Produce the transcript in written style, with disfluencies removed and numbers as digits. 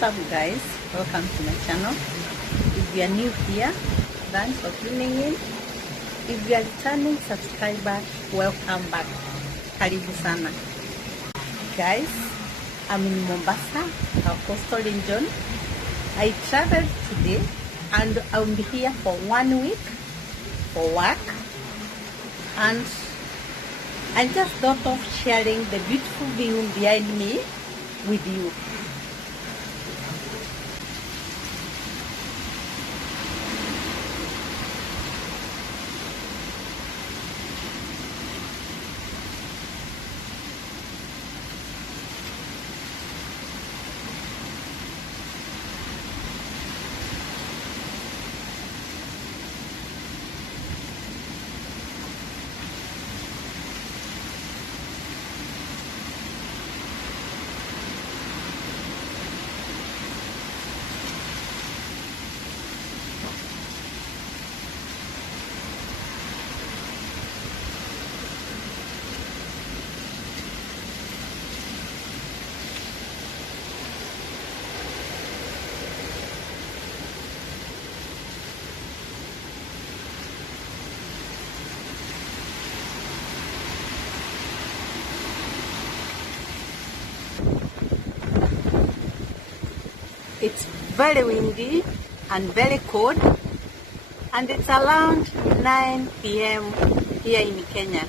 What's up guys, welcome to my channel. If you are new here, thanks for tuning in. If you are returning subscriber, welcome back. Karibu sana guys. I'm in Mombasa, our coastal region. I traveled today and I'll be here for 1 week for work, and I just thought of sharing the beautiful view behind me with you. It's very windy and very cold, and it's around 9 p.m. here in Kenya.